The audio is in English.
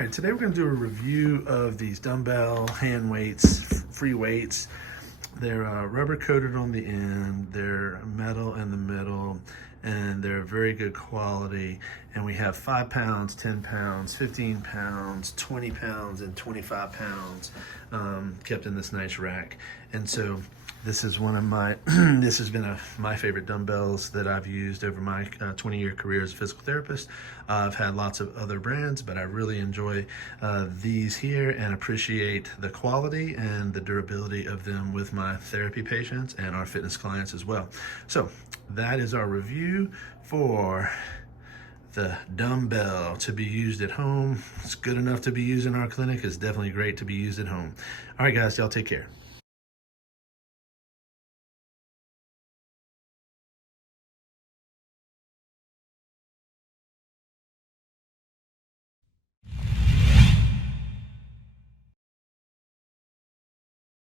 right, today we're going to do a review of these dumbbell hand weights, free weights. They're rubber coated on the end, they're metal in the middle, and they're very good quality. And we have 5 pounds, 10 pounds, 15 pounds, 20 pounds, and 25 pounds kept in this nice rack. And so this is one of my, this has been my favorite dumbbells that I've used over my 20-year career as a physical therapist. I've had lots of other brands, but I really enjoy these here and appreciate the quality and the durability of them with my therapy patients and our fitness clients as well. So that is our review for the Dumbbell to be used at home. It's good enough to be used in our clinic. It's definitely great to be used at home. All right, guys, y'all take care.